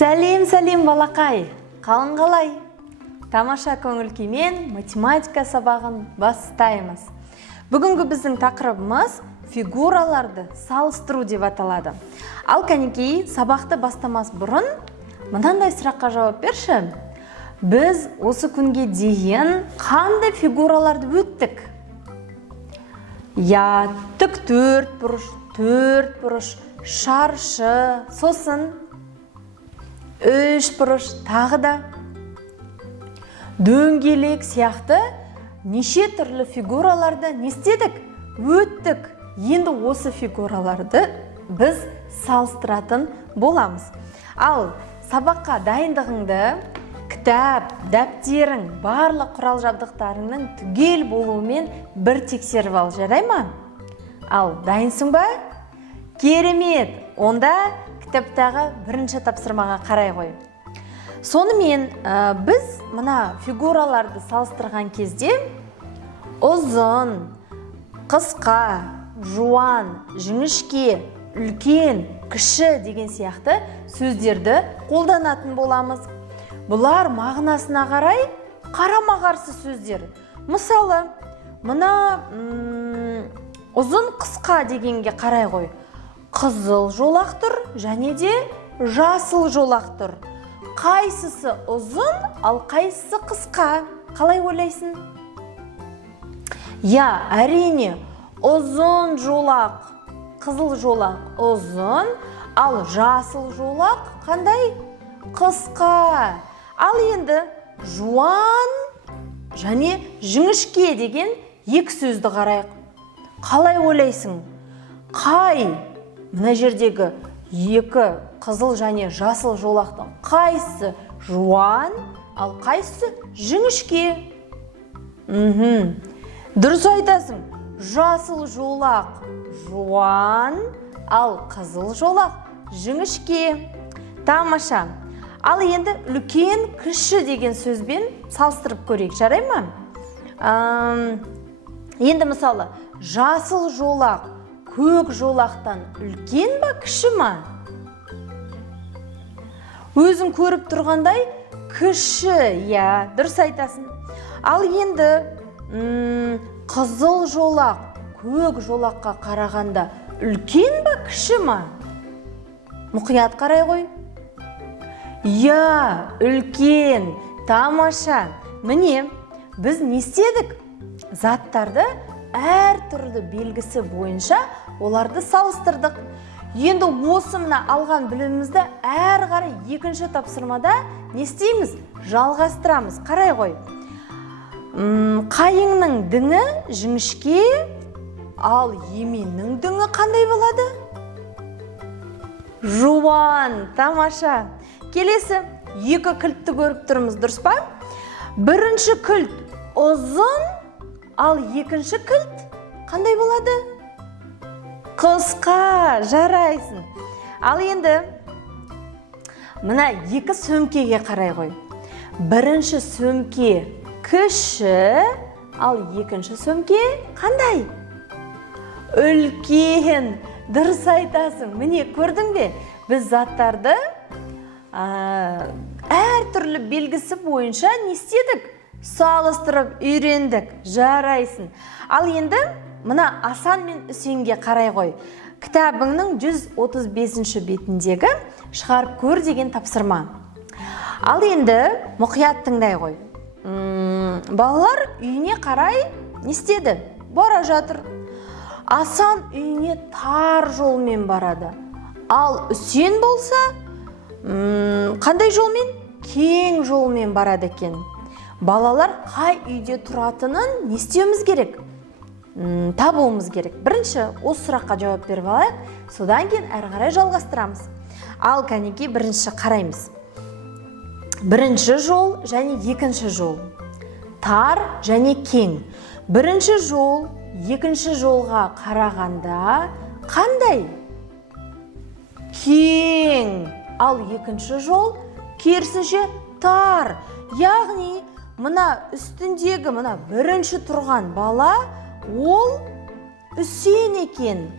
Сәлем балақай, қалың қалай? Тамаша көңіл күймен математика сабағын бастаймыз. Бүгінгі біздің тақырыбымыз фигураларды салыстыру деп аталады. Ал кәнекей, сабақты бастамас бұрын мынандай сұраққа жауап берші. Біз осы күнге дейін қандай фигураларды өттік? Тік төрт бұрыш, шаршы, сосын үш бұрыш, тағы да дөңгелек сияқты неше түрлі фигураларды не істедік? Өттік. Енді осы фигураларды біз салыстыратын боламыз. Ал сабаққа дайындығыңды кітап, дәптерің, барлық құрал жабдықтарыңның түгел болуымен бір тексеріп ал, жарай ма? Ал дайынсың ба? Керемет! Онда кітаптағы бірінші тапсырмаға қарай қой. Сонымен біз мына фигураларды салыстырған кезде ұзын, қысқа, жуан, жіңішке, үлкен, кіші деген сияқты сөздерді қолданатын боламыз. Бұлар мағынасына қарай қарама-қарсы сөздер. Мысалы, мына ұзын, қысқа дегенге қарай қой. Қызыл жолақ тұр, және де жасыл жолақ тұр. Қайсысы ұзын, ал қайсысы қысқа? Қалай ойлайсың? Әрине, ұзын жолақ, қызыл жолақ ұзын, ал жасыл жолақ қандай? Қысқа. Ал енді жуан және жіңішке деген екі сөзді қарайық. Қалай ойлайсың? Қай? Мына жердегі екі қызыл және жасыл жолақтың қайсысы жуан, ал қайсысы жіңішке? Дұрыс айтасың. Жасыл жолақ жуан, ал қызыл жолақ жіңішке. Тамаша. Ал енді үлкен, кіші деген сөзбен салыстырып көрейік, жарай ма? Енді мысалы, жасыл жолақ көк жолақтан үлкен ба, кіші ма? Өзің көріп тұрғандай, кіші, дұрыс айтасың. Ал енді қызыл жолақ көк жолаққа қарағанда үлкен ба, кіші ма? Мұқият қарай қой. Үлкен, тамаша. Міне, біз не істедік? Заттарды әр түрлі белгісі бойынша оларды салыстырдық. Енді осы мына алған білімімізді әр қарай екінші тапсырмада не істейміз? Жалғастырамыз. Қарай қой. Қайыңның діңі жіңішке, ал еменнің діңі қандай болады? Жуан, тамаша. Келесі, екі кілтті көріп тұрмыз, дұрыс па? Бірінші кілт ұзын, ал екінші кілт қандай болады? Қысқа, жарайсың. Ал енді мына екі сөмкеге қарай қой. Бірінші сөмке кіші, ал екінші сөмке қандай? Үлкен, дұрыс айтасың. Міне, көрдің бе? Біз заттарды әр түрлі белгісі бойынша не істедік? Салыстырып үйрендік, жарайсың. Ал енді мына Асан мен Үсенге қарай қой. Кітабыңның 135-ші бетіндегі шығарып көр деген тапсырма. Ал енді мұқият тыңдай қой. Балалар үйіне қарай не істеді? Бара жатыр. Асан үйіне тар жолмен барады. Ал Үсен болса, қандай жолмен? Кең жолмен барады екен. Балалар қай үйде тұратынын не істеуіміз керек? Табуымыз керек. Бірінші осы сұраққа жауап беріп алайық, содан кейін әрі қарай жалғастырамыз. Ал кәнекей бірінші қараймыз. Бірінші жол және екінші жол. Тар және кең. Бірінші жол екінші жолға қарағанда қандай? Кең. Ал екінші жол керісінше тар. Яғни, мына үстіндегі мына бірінші тұрған бала, ол Үсен екен.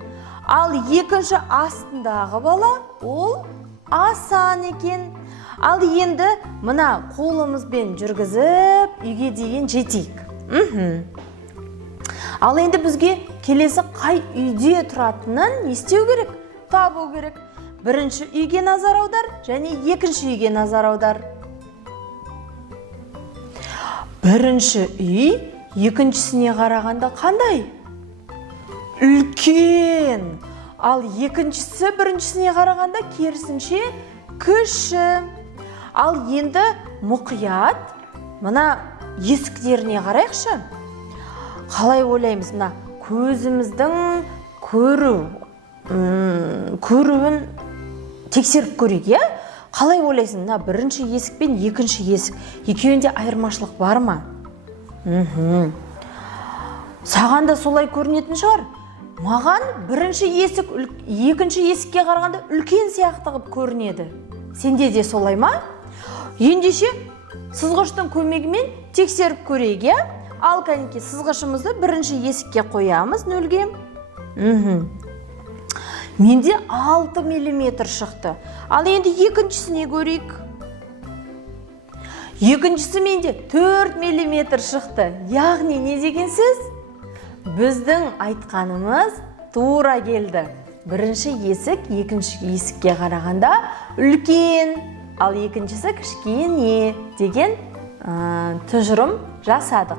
Ал екінші астындағы бала, ол Асан екен. Ал енді мына қолымызбен жүргізіп үйге дейін жетейік. Ал енді бізге келесі қай үйде тұратынын не істеу керек? Табу керек. Бірінші үйге назар аудар және екінші үйге назар аудар. Бірінші үй екіншісіне қарағанда қандай? Үлкен. Ал екіншісі біріншісіне қарағанда керісінше кіші. Ал енді мұқият мына есіктеріне қарайықшы. Қалай ойлаймыз? Мына көзіміздің көруін тексеріп көрейік, иә? Қалай ойлайсың? Мына бірінші есік пен екінші есік екеуінде айырмашылық бар ма? Саған да солай көрінетін шығар. Маған бірінші есік екінші есікке қарағанда үлкен сияқты қылып көрінеді. Сенде де солай ма? Ендеше сызғыштың көмегімен тексеріп көрейік, иә? Ал кәнеки сызғышымызды бірінші есікке қоямыз нөлге. Менде 6 мм шықты. Ал енді екіншісіне көрейік. Екіншісі менде 4 мм шықты. Яғни не дегенсіз? Біздің айтқанымыз тура келді. Бірінші есік екінші есікке қарағанда үлкен, ал екіншісі кішкене деген тұжырым жасадық.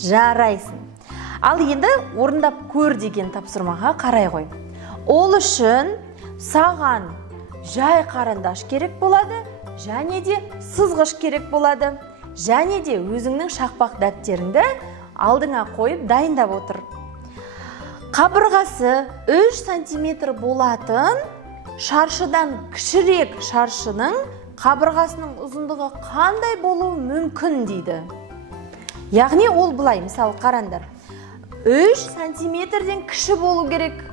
Жарайсың. Ал енді орындап көр деген тапсырмаға қарай қой. Ол үшін саған жай қарандаш керек болады, және де сызғыш керек болады. Және де өзіңнің шақпақ дәптеріңді алдыңа қойып дайындап отыр. Қабырғасы 3 см болатын шаршыдан кішірек шаршының қабырғасының ұзындығы қандай болуы мүмкін дейді. Яғни ол былай, мысалы қараңдар. 3 см-ден кіші болу керек.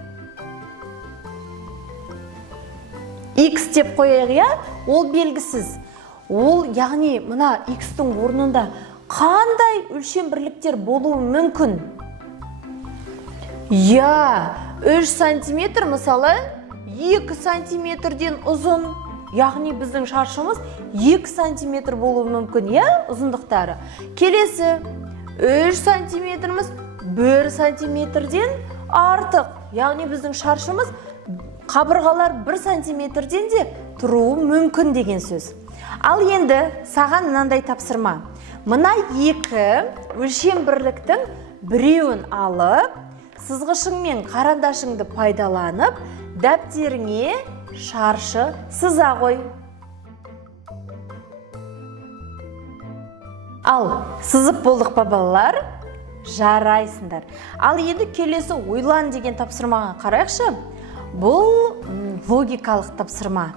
X деп қояйық, иә? Ол белгісіз. Ол, яғни, мына X-тің орнында қандай өлшем бірліктер болуы мүмкін? Я, 3 см, мысалы, 2 см-ден ұзын. Яғни біздің шаршымыз 2 см болуы мүмкін, иә? Ұзындықтары. Келесі, 3 см-міз 1 см-ден артық. Яғни біздің шаршымыз қабырғалар 1 см-ден де тұруы мүмкін деген сөз. Ал енді саған мынандай тапсырма. Мына екі өлшем бірліктің біреуін алып, сызғышың мен қарандашыңды пайдаланып, дәптеріңе шаршы сыза қой. Ал сызып болдық па балалар? Жарайсыңдар. Ал енді келесі ойлан деген тапсырмаға қарайықшы. Бұл логикалық тапсырма.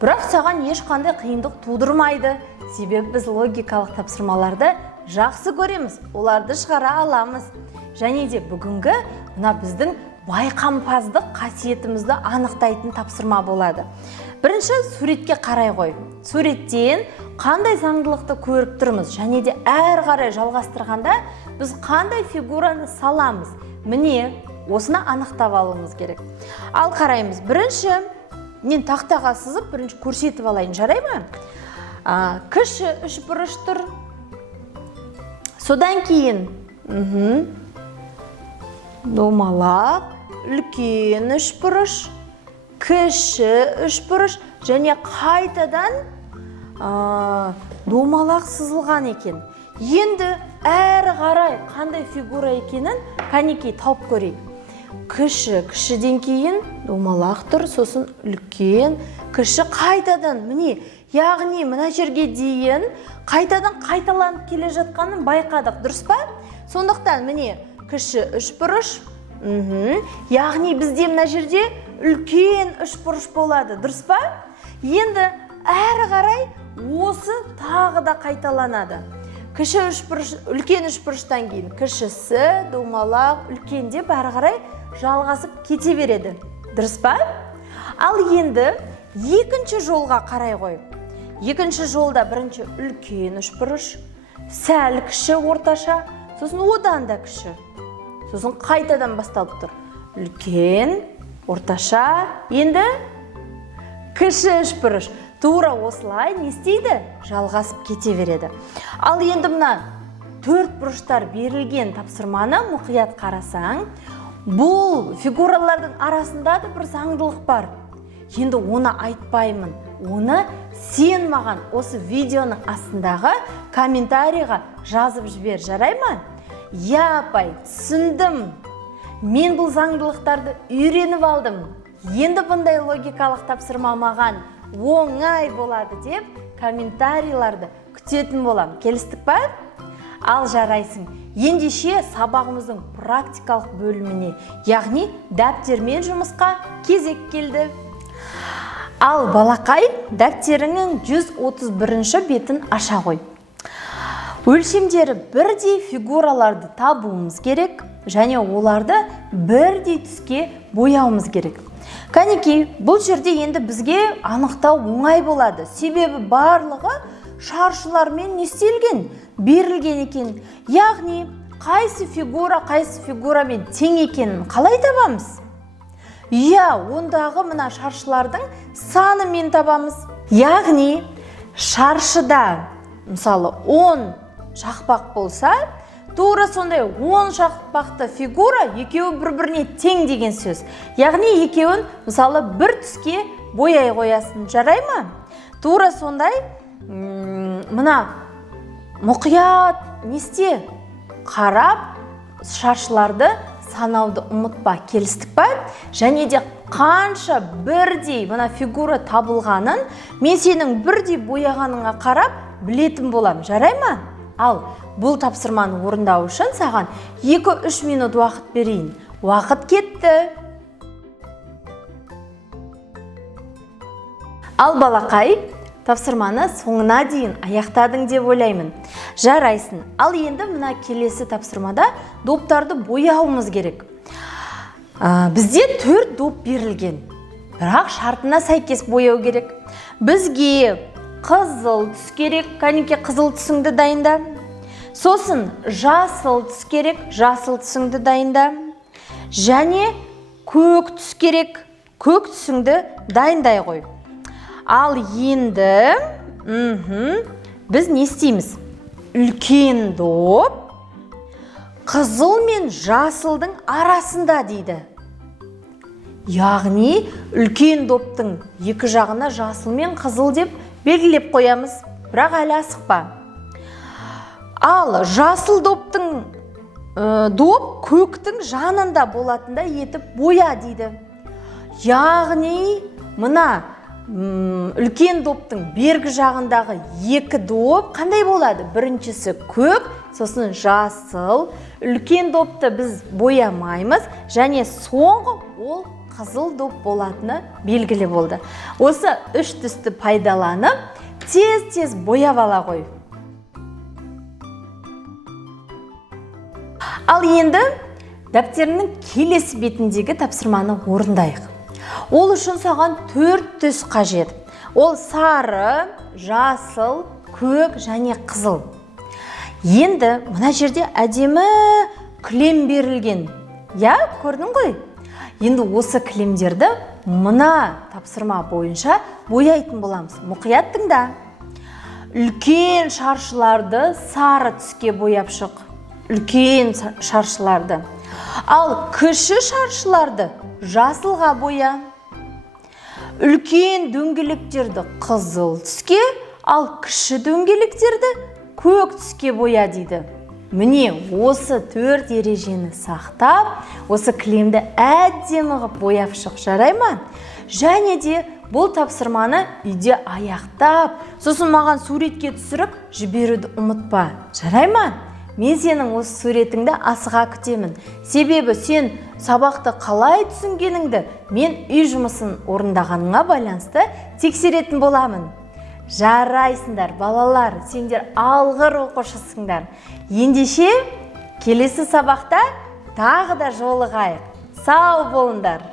Бірақ саған ешқандай қиындық тудырмайды. Себебі біз логикалық тапсырмаларды жақсы көреміз. Оларды шығара аламыз. Және де бүгінгі мына біздің байқампаздық қасиетімізді анықтайтын тапсырма болады. Бірінші суретке қарай қой. Суреттен қандай заңдылықты көріп тұрмыз, және де әр қарай жалғастырғанда біз қандай фигураны саламыз. Міне, осыны анықтап алуымыз керек. Ал қараймыз. Бірінші, мен тақтаға сызып, бірінші көрсетіп алайын, жарай ма? Кіші үшбұрыш тұр. Содан кейін домалақ, үлкен үшбұрыш, кіші үшбұрыш және қайтадан домалақ сызылған екен. Енді әрі қарай қандай фигура екенін кәнекей тауып көрейік. Кішіден кейін домалақ тұр, сосын үлкен, кіші қайтадан, міне, яғни мына жерге дейін қайтадан қайталанып келе жатқанын байқадық, дұрыс па? Сондықтан міне кіші үшбұрыш, яғни бізде мына жерде үлкен үшбұрыш болады, дұрыс па? Енді әрі қарай осы тағы да қайталанады. Кіші үшбұрыш, үлкен үшбұрыштан кейін кішісі, домалақ, үлкен деп әрі қарай жалғасып кете береді. Дұрыс па? Ал енді екінші жолға қарай қой. Екінші жолда бірінші үлкен үшбұрыш, сәл кіші, орташа, сосын одан да кіші. Сосын қайтадан басталып тұр. Үлкен, орташа, енді кіші үшбұрыш. тура осылай не істейді? Жалғасып кете береді. Ал енді мына төрт бұрыштар берілген тапсырманы мұқият қарасаң, бұл фигуралардың арасында да бір заңдылық бар. Енді оны айтпаймын. Оны сен маған осы видеоның астындағы комментарийға жазып жібер, жарай ма? Я, апай, түсіндім. Мен бұл заңдылықтарды үйреніп алдым. Енді бұндай логикалық тапсырма маған оңай болады деп комментарийларды күтетін болам. Келістік па? Ал жарайсың. Ендеше сабағымыздың практикалық бөліміне, яғни дәптермен жұмысқа кезек келді. Ал балақай, дәптеріңнің 131-ші бетін аша қой. Өлшемдері бірдей фигураларды табуымыз керек, және оларды бірдей түске бояуымыз керек. Кәнекей, бұл жерде енді бізге анықтау оңай болады. Себебі барлығы шаршылармен не істелген? Берілген екен. Яғни, қайсы фигурамен тең екенін қалай табамыз? Ондағы мына шаршылардың санымен табамыз. Яғни, шаршыда, мысалы, 10 шақпақ болса, тура сондай 10 шақпақты фигура екеуі бір-біріне тең деген сөз. Яғни, екеуін, мысалы, бір түске бояй қоясын, жарай ма? Тура сондай, мына мұқият несте қарап, шаршыларды санауды ұмытпа, келістік па? Және де қанша бірдей мына фигура табылғанын мен сенің бірдей бояғаныңа қарап білетін болам, жарай ма? Ал бұл тапсырманы орындау үшін саған 2-3 минут уақыт берейін. Уақыт кетті. Ал балақай, тапсырманы соңына дейін аяқтадың деп ойлаймын. Жарайсың. Ал енді мына келесі тапсырмада доптарды бояуымыз керек. Бізде 4 доп берілген. Бірақ шартына сәйкес бояу керек. Бізге қызыл түс керек. Кәнеке, қызыл түсіңді дайында. Сосын жасыл түс керек. Жасыл түсіңді дайында. Және көк түс керек. Көк түсіңді дайындай қой. Ал енді біз не істейміз? Үлкен доп қызыл мен жасылдың арасында дейді. Яғни, үлкен доптың екі жағына жасыл мен қызыл деп белгілеп қоямыз. Бірақ әлі асықпа. Ал жасыл доптың доп көктің жанында болатында етіп боя дейді. Яғни, мына үлкен доптың бергі жағындағы екі доп қандай болады? Біріншісі көк, сосын жасыл. Үлкен допты біз боямаймыз, және соңғы ол қызыл доп болатыны белгілі болды. Осы үш түсті пайдаланып, тез-тез бояп ала қой. Ал енді дәптерінің келесі бетіндегі тапсырманы орындайық. Ол үшін саған 4 түс қажет. Ол сары, жасыл, көк және қызыл. Енді мына жерде әдемі кілем берілген. Көрдің ғой? Енді осы кілемдерді мына тапсырма бойынша бояйтын боламыз. Мұқият тыңда. Үлкен шаршыларды сары түске бояп шық. Үлкен шаршыларды. Ал кіші шаршыларды жасылға боя. Үлкен дөңгелектерді қызыл түске, ал кіші дөңгелектерді көк түске боя дейді. Міне, осы 4 ережені сақтап, осы кілемді әдемі ғып бояп шық, жарай ма? Және де бұл тапсырманы үйде аяқтап, сосын маған суретке түсіріп жіберуді ұмытпа, жарай ма? Мен сенің осы суретіңді асыға күтемін. Себебі сен сабақты қалай түсінгеніңді мен үй жұмысын орындағаныңа байланысты тексеретін боламын. Жарайсыңдар, балалар, сендер алғыр оқушысыңдар. Ендеше келесі сабақта тағы да жолығайық. Сау болыңдар.